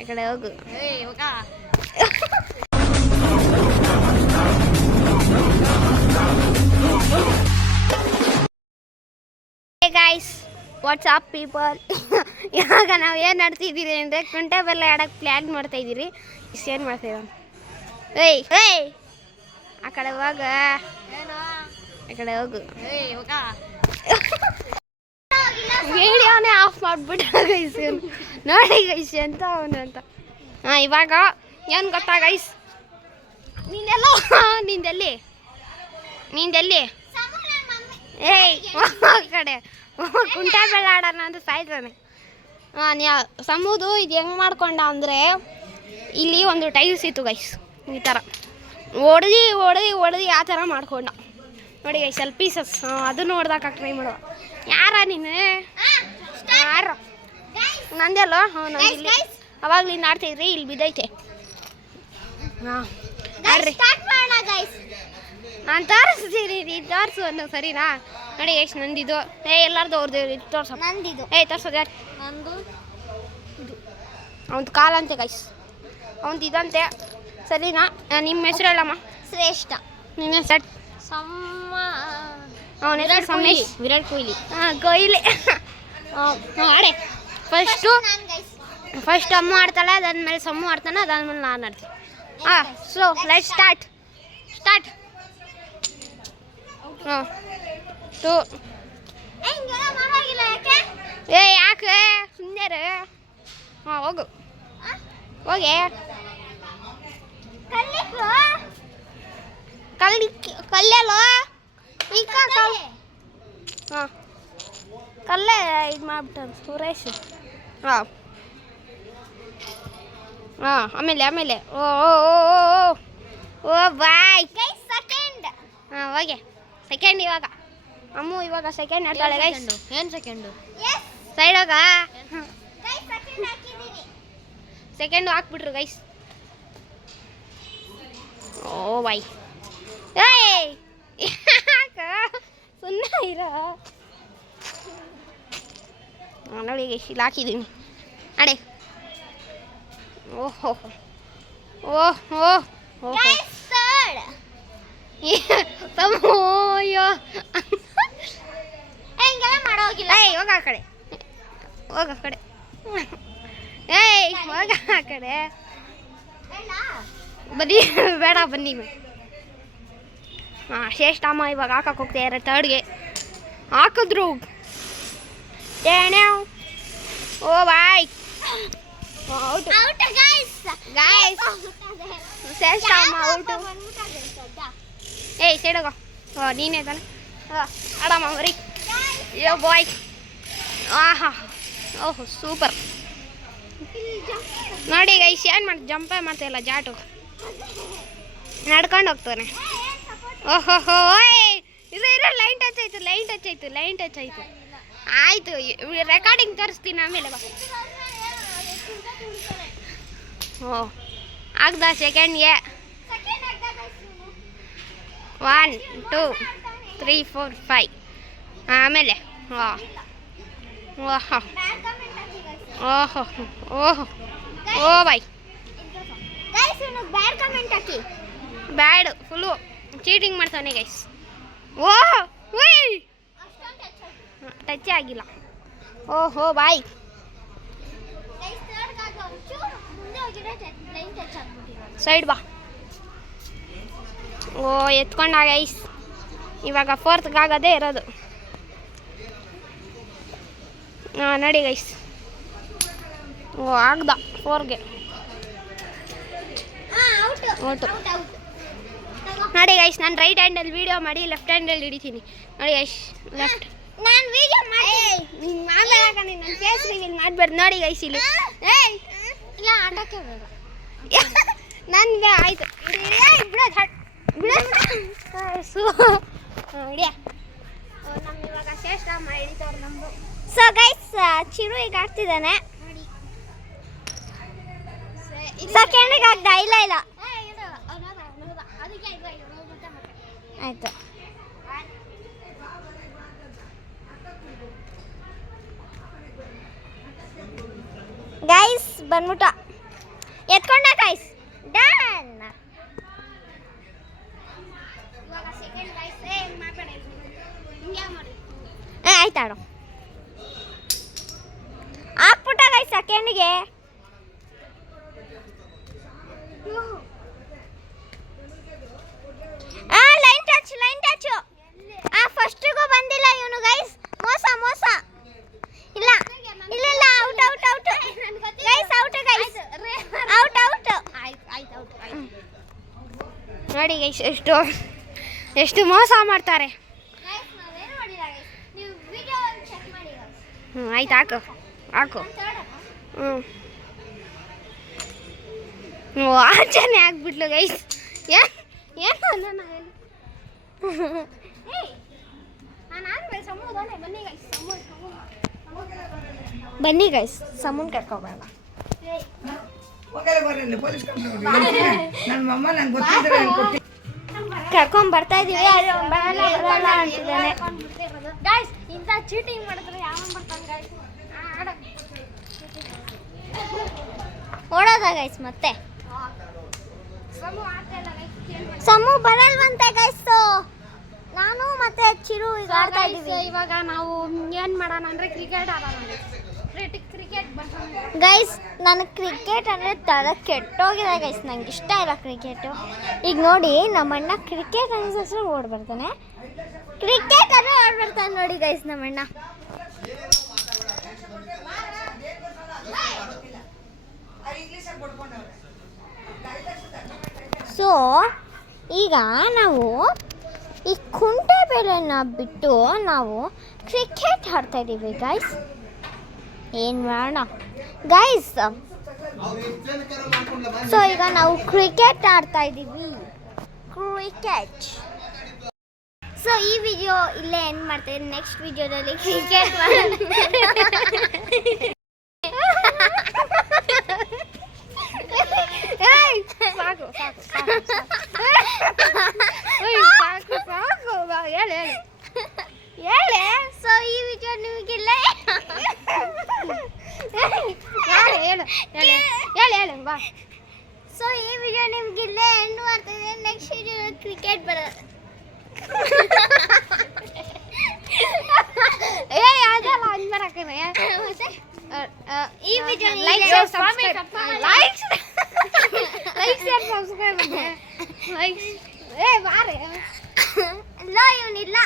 ಈ ಕಡೆ ಹೋಗು. ಗೈಸ್ ವಾಟ್ಸಪ್ ಪೀಪಲ್, ಇವಾಗ ನಾವು ಏನು ಮಾಡ್ತಿದ್ದೀರಿ ಅಂದರೆ ಕುಂಟೆ ಬೆಲ್ಲ ಆಡೋಕ್ಕೆ ಪ್ಲ್ಯಾನ್ ಮಾಡ್ತಾಯಿದ್ದೀರಿ. ಏನು ಮಾಡ್ತಾಯಿದ್ದೀವಿ? ಏಯ್ ಏಯ್ ಆ ಕಡೆ ಹೋಗ, ಆ ಕಡೆ ಹೋಗು. ವಿಡಿಯೋನೇ ಆಫ್ ಮಾಡಿಬಿಟ್ಟು ಗೈಸ್ ನೋಡಿ ಗೈಸ್ ಅಂತ ಅವನು ಅಂತ. ಹಾಂ ಇವಾಗ ಏನು ಗೊತ್ತಾ ಗೈಸ್, ನಿಂದೆಲ್ಲಿ ಏಯ್ ಆ ಕಡೆ ಕುಂಟೆ ಬೆಲ್ಲ ಆಡೋಣ ಅಂತ ಸಾಯ್ತಾನೆ. ಸಮೂದು ಇದು ಹೆಂಗೆ ಮಾಡ್ಕೊಂಡ ಅಂದರೆ, ಇಲ್ಲಿ ಒಂದು ಟೈಲ್ಸ್ ಇತ್ತು ಗೈಸ್, ಈ ಥರ ಹೊಡೆದು ಆ ಥರ ಮಾಡ್ಕೊಂಡ ನೋಡಿ ಗೈಸ್. ಸ್ವಲ್ಪ ಪೀಸಸ್ ಅದು ನೋಡ್ದಾಗ ಟ್ರೈ ಮಾಡುವ. ಯಾರ ನೀನು? ಯಾರು ನಂದೆಲ್ಲ? ಹಾಂ ನಂದಿಲ್ಲಿ ಅವಾಗ ನೀನು ಆಡ್ತಿದ್ರಿ, ಇಲ್ಲಿ ಬಿದ್ದೈತೆ. ಹಾಂ ಆಡ್ರಿ, ನಾನು ತೋರಿಸ್ತೀನಿ, ನೀನು ತೋರಿಸು ಅನ್ನೋ ಸರಿನಾ? ನೋಡಿ ಎಷ್ಟು ನಂದಿದು. ಎಲ್ಲಾರ್ದು ಅವ್ರದ್ದು ತೋರ್ಸ. ನಂದಿದು ತೋರ್ಸೋದು ಯಾರು? ನಂದು ಇದು ಅವನದು ಕಾಲಂತೆ ಗೈಸ್, ಅವನದು ಇದಂತೆ ಸರಿನಾ? ನಿಮ್ಮ ಹೆಸರು ಹೇಳಮ್ಮ. ಶ್ರೇಷ್ಠ. ನಿನ್ನ ಹೆಸರು? ಅವನ ಹೆಸರು ಸಮೇಶ್. ವಿರಾಟ್ ಕೊಹ್ಲಿ. ಹಾಂ ಕೊಹ್ಲಿ. ಆಡೆ ಫಸ್ಟ್ ಅಮ್ಮ ಆಡ್ತಾಳೆ, ಅದಾದ್ಮೇಲೆ ಸಮ್ಮು ಆಡ್ತಾನೆ, ಅದಾದ್ಮೇಲೆ ನಾನು ಆಡ್ತೀನಿ. ಹಾಂ ಸೊ ಲೆಟ್ ಸ್ಟಾರ್ಟ್. ಹಾಂ ಟು ಯಾಕೆ ಸುಂದರ? ಹಾಂ ಹೋಗು ಹೋಗಿ. ಕಲ್ಲೆಲ್ಲ ಈಗ ಹಾಂ ಕಲ್ಲೇ ಇದು ಮಾಡ್ಬಿಟ್ಟ ಸುರೇಶ್. ಹಾಂ ಆಮೇಲೆ ಓ ಬಾಯ್ ಸೆಕೆಂಡ್. ಹಾಂ ಹೋಗಿ ಸೆಕೆಂಡ್. ಇವಾಗ ಅಮ್ಮು ಇವಾಗ ಸೆಕೆಂಡ್ ಆಡ್ತಾಳೆ ಗೈಸ್. ಏನು ಸೆಕೆಂಡು? ಸೈಡ್ ಹೋಗ. ಸೆಕೆಂಡು ಹಾಕ್ಬಿಟ್ರು ಗೈಸ್. ಓ ಬಾಯ್ ಏಯ್ ಸುಮ್ಮನೆ ಇರ. ನೋಡಿ ಇಲ್ಲಿ ಹಾಕಿದ್ದೀನಿ ಅಡೆ. ಓಹೋ ಓಹೋ ತಮ್ಮಯ್ಯೋ ಹೆಂಗೆಲ್ಲ ಮಾಡೋಗಿಲ್ಲ. ಏಯ್ ಹೋಗ ಆ ಕಡೆ, ಹೋಗ ಆ ಕಡೆ. ಏಯ್ ಹೋಗ ಆ ಕಡೆ. ಬನ್ನಿ ಬೇಡ ಬನ್ನಿ. ಹಾಂ ಶ್ರೇಷ್ಠ ಅಮ್ಮ ಇವಾಗ ಹಾಕಕ್ಕೆ ಹೋಗ್ತಾ ತರ್ಡ್ಗೆ ಹಾಕಿದ್ರು. ಓ ಬಾಯ್ ಔಟು ಗಾಯ್ಸ್. ಶ್ರೇಷ್ಠ ಅಮ್ಮ ಔಟು. ಏಯ್ ಸೈಡೋಗ. ನೀನೇ ತಾನೆ ಆಡಮ್ಮ ಬರೀ. ಯೋ ಬಾಯ್. ಆಹಾ ಓಹೋ ಸೂಪರ್. ನೋಡಿ ಗೈಸ್ ಏನು ಮಾಡಿ ಜಂಪೇ ಮಾಡ್ತಾಯಿಲ್ಲ, ಜಾಟು ನಡ್ಕೊಂಡು ಹೋಗ್ತಾನೆ. ಓಹೋ ಇದು ಲೈನ್ ಟಚ್ ಆಯಿತು. ಆಯಿತು ರೆಕಾರ್ಡಿಂಗ್ ತೋರಿಸ್ತೀನಿ ಆಮೇಲೆ ಬಾ. ಓ ಆಗ್ದ ಸೆಕೆಂಡ್ಗೆ 1 2 3 4 5 ಆಮೇಲೆ ಓಹೋ ಓಹೋ ಓಹೋ ಓ ಬಾಯ್. ಬ್ಯಾಡ್ ಫುಲ್ಲು ಚೀಟಿಂಗ್ ಮಾಡ್ತಾನೆ ಗೈಸ್. ಓಹ್ ಉಯ್ ಟಚ್ ಆಗಿಲ್ಲ. ಓಹೋ ಬಾಯ್. ಸೈಡ್ ಬಾ. ಓ ಎತ್ಕೊಂಡ ಗೈಸ್. ಇವಾಗ ಫೋರ್ತ್ಗಾಗದೇ ಇರೋದು. ಹಾಂ ನೋಡಿ ಗೈಸ್. ಓ ಆಗ್ದ 4ಗೆ ಔಟು. ನೋಡಿ ಗೈಸ್ ನಾನು ರೈಟ್ ಹ್ಯಾಂಡಲ್ಲಿ ವೀಡಿಯೋ ಮಾಡಿ ಲೆಫ್ಟ್ ಹ್ಯಾಂಡಲ್ಲಿ ಹಿಡಿತೀನಿ. ನೋಡಿ ಗೈಸ್ ಲೆಫ್ಟ್. ನಾನು ವೀಡಿಯೋ ಮಾಡಿ ನೀನು ಮಾಡಲಾಗ ನೀನು ನನ್ನ ಫೇಸ್ ರಿವೀಲ್ ಮಾಡಬೇಡ್ದು. ನೋಡಿ ಗೈಸ್ ಇಲ್ಲಿ ಏಯ್ ಇಲ್ಲ ಆಟಕ್ಕೆ ಬೇಡ ನನಗೆ ಆಯಿತು ಬಿಡೋದು ಹಿಡಿಯ. ನಮ್ಮ ಇವಾಗ ಶ್ರೇಷ್ಠ ಹಿಡಿತವ್ರು ನಮ್ಮದು. ಸೊ ಗೈಸ್ ಚಿರು ಈಗ ಆಡ್ತಿದ್ದಾನೆ. ಸೆಕೆಂಡಿಗೆ ಆಗ್ದ ಇಲ್ಲ ಆಯಿತು. ಗೈಸ್ ಬಂದ್ಬಿಟ್ಟ ಎತ್ಕೊಂಡ ಗೈಸ್ ಡನ್. ಆಯ್ತಾಡು ಹಾಕ್ಬಿಟ್ಟ ಗೈಸ್ ಸೆಕೆಂಡ್ಗೆ. ಲೈನ್ ಟಚ್ ಫಸ್ಟಿಗೂ ಬಂದಿಲ್ಲ ಇವನು ಗೈಸ್. ಮೋಸ ಇಲ್ಲ ಔಟ್ ಗೈಸ್ ಔಟ್. ನೋಡಿ ಗೈಸ್ ಎಷ್ಟು ಮೋಸ ಮಾಡ್ತಾರೆ. ಆಯ್ತು ಹಾಕು. ಆಚೆನೆ ಆಗ್ಬಿಟ್ಲು ಗೈಸ್. ಬನ್ನಿ ಗೈಸ್ ಸಮೂನ್ ಕರ್ಕೊಬೇಡ. ಕರ್ಕೊಂಡ್ ಬರ್ತಾ ಇದೀವಿ. ಬರಲ್ಲ ಅಂತಿದ್ದಾನೆ. ಇಂಥ ಚೀಟಿಂಗ್ ಮಾಡಿದ್ರೆ ಯಾವನ್ ಬರ್ತಾನೆ ಗೈಸ್. ಓಡೋದ ಗೈಸ್ ಮತ್ತೆ ಸಮೂ ಬರಲ್ವಂತೆ ಗೈಸ್. ನಾನು ಮತ್ತೆ ಚಿರು ಈಗ ಆಡ್ತಾ ಇದೀವಿ. ಇವಾಗ ನಾವು ಏನ್ ಮಾಡೋಣ ಅಂದ್ರೆ ಕ್ರಿಕೆಟ್ ಆಡೋಣ ಗೈಸ್. ನನಗೆ ಕ್ರಿಕೆಟ್ ಅಂದರೆ ತಲೆ ಕೆಟ್ಟೋಗಿದೆ ಗೈಸ್. ನಂಗೆ ಇಷ್ಟ ಇಲ್ಲ ಕ್ರಿಕೆಟು. ಈಗ ನೋಡಿ ನಮ್ಮಣ್ಣ ಕ್ರಿಕೆಟ್ ಅನ್ನಿಸೋ ಓಡ್ಬರ್ತಾನೆ. ನೋಡಿ ಗೈಸ್ ನಮ್ಮಣ್ಣ. ಸೊ ಈಗ ನಾವು ಈ ಕುಂಟೆ ಬೇಳೆನ ಬಿಟ್ಟು ನಾವು ಕ್ರಿಕೆಟ್ ಆಡ್ತಾ ಇದ್ದೀವಿ ಗೈಸ್. ಏನು ಮಾಡೋಣ ಗೈಸ್. ಸೊ ಈಗ ನಾವು ಕ್ರಿಕೆಟ್ ಆಡ್ತಾ ಇದ್ದೀವಿ. ಸೊ ಈ ವಿಡಿಯೋ ಇಲ್ಲೇ ಎಂಡ್ ಮಾಡ್ತೀವಿ. ನೆಕ್ಸ್ಟ್ ವಿಡಿಯೋದಲ್ಲಿ ಕ್ರಿಕೆಟ್ ಹೇಳಿ. ಸೊ ಈ ವಿಡಿಯೋ ನಿಮಗಿಲ್ಲ ಹೇಳಿ ಬಾ. ಸೊ ಈ ವಿಡಿಯೋ ನಿಮಗಿಲ್ಲ ಎಂಡ್ ಮಾಡ್ತಿದ್ದೆ. ನೆಕ್ಸ್ಟ್ ವಿಡಿಯೋ ಕ್ರಿಕೆಟ್ ಬರೋದು. ಅದೆಲ್ಲ ಅಂದ್ಬರಕ್ಕೆ ಈ ವಿಡಿಯೋ ಲೈಕ್ ಸಬ್ಸ್ಕ್ರೈಬ್ ಬಾರೆ ಇಲ್ಲ ಇವನಿಲ್ಲ.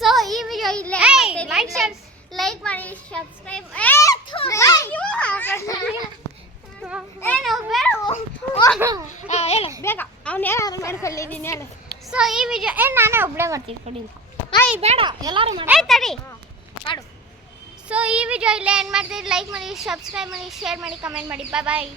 ಸೊ ಈ ವಿಡಿಯೋ ಇಲ್ಲೇ ಲೈಕ್ ಮಾಡಿ ಸಬ್ಸ್ಕ್ರೈಬ್. ಹೇಳು ಬೇಗ. ಅವ್ನು ಏನಾದ್ರು ಮಾಡ್ಕೊಳ್ಳಿ ನೀನು ಹೇಳು. ಸೊ ಈ ವಿಡಿಯೋ ನಾನೇ ಒಬ್ಬಳೇ ಮಾಡ್ತೀನಿ ಕೊಡಿ. ಬೇಡ ಎಲ್ಲರೂ ಮಾಡಿ ತಡಿ ಮಾಡು. ಸೊ ಈ ವಿಡಿಯೋ ಇಲ್ಲೇ ಏನು ಮಾಡ್ತೀರಿ. ಲೈಕ್ ಮಾಡಿ ಸಬ್ಸ್ಕ್ರೈಬ್ ಮಾಡಿ ಶೇರ್ ಮಾಡಿ ಕಮೆಂಟ್ ಮಾಡಿ. ಬಾಯ್.